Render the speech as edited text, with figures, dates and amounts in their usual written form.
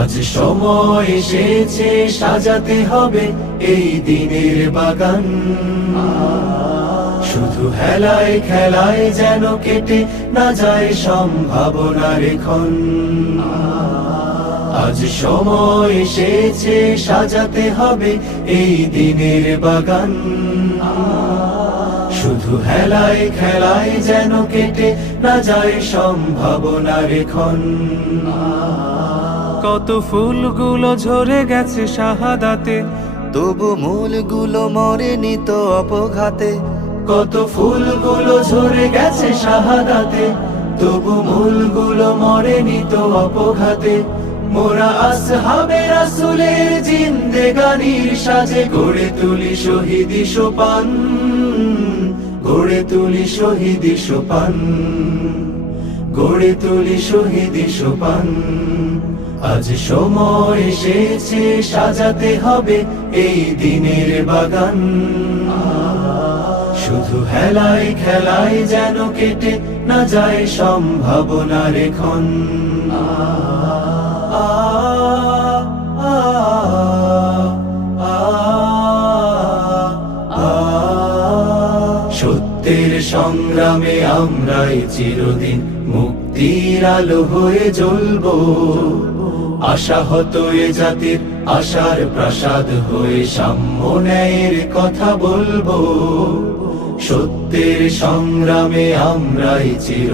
আজ সময় এসেছে সাজাতে হবে এই দিনের বাগান। শুধু হেলায় খেলায় যেন কেটে না যায় সম্ভাবনার ক্ষণ। আজ সময় এসেছে সাজাতে হবে এই দিনের বাগান। শুধু হেলায় খেলায় যেন কেটে না যায় সম্ভাবনার ক্ষণ। কত ফুলগুলো ঝরে গেছে শাহাদাতে, তবু মূলগুলো মরেনি তো অপঘাতে। কত ফুলগুলো ঝরে গেছে শাহাদাতে, তবু মূলগুলো মরেনি তো অপঘাতে। মোরা আসহাবে রাসূলের জিন্দেগানির সাজে গড়ে তুলি শহীদি সোপান, গড়ে তুলি শহীদি সোপান, গড়ে তুলি শহীদি সোপান। আজ সময় এসেছে সাজাতে হবে এই দিনের বাগান। শুধু হেলায় খেলায় যেন কেটে না যায় সম্ভাবনার ক্ষণ। সত্যের সংগ্রামে আমরাই চিরদিন মুক্তির আলো হয়ে জ্বলবো। আশাহত এ জাতির আশার প্রাসাদ হয়ে সাম্য ন্যায়ের কথা বলবো। সত্যের সংগ্রামে আমরাই চির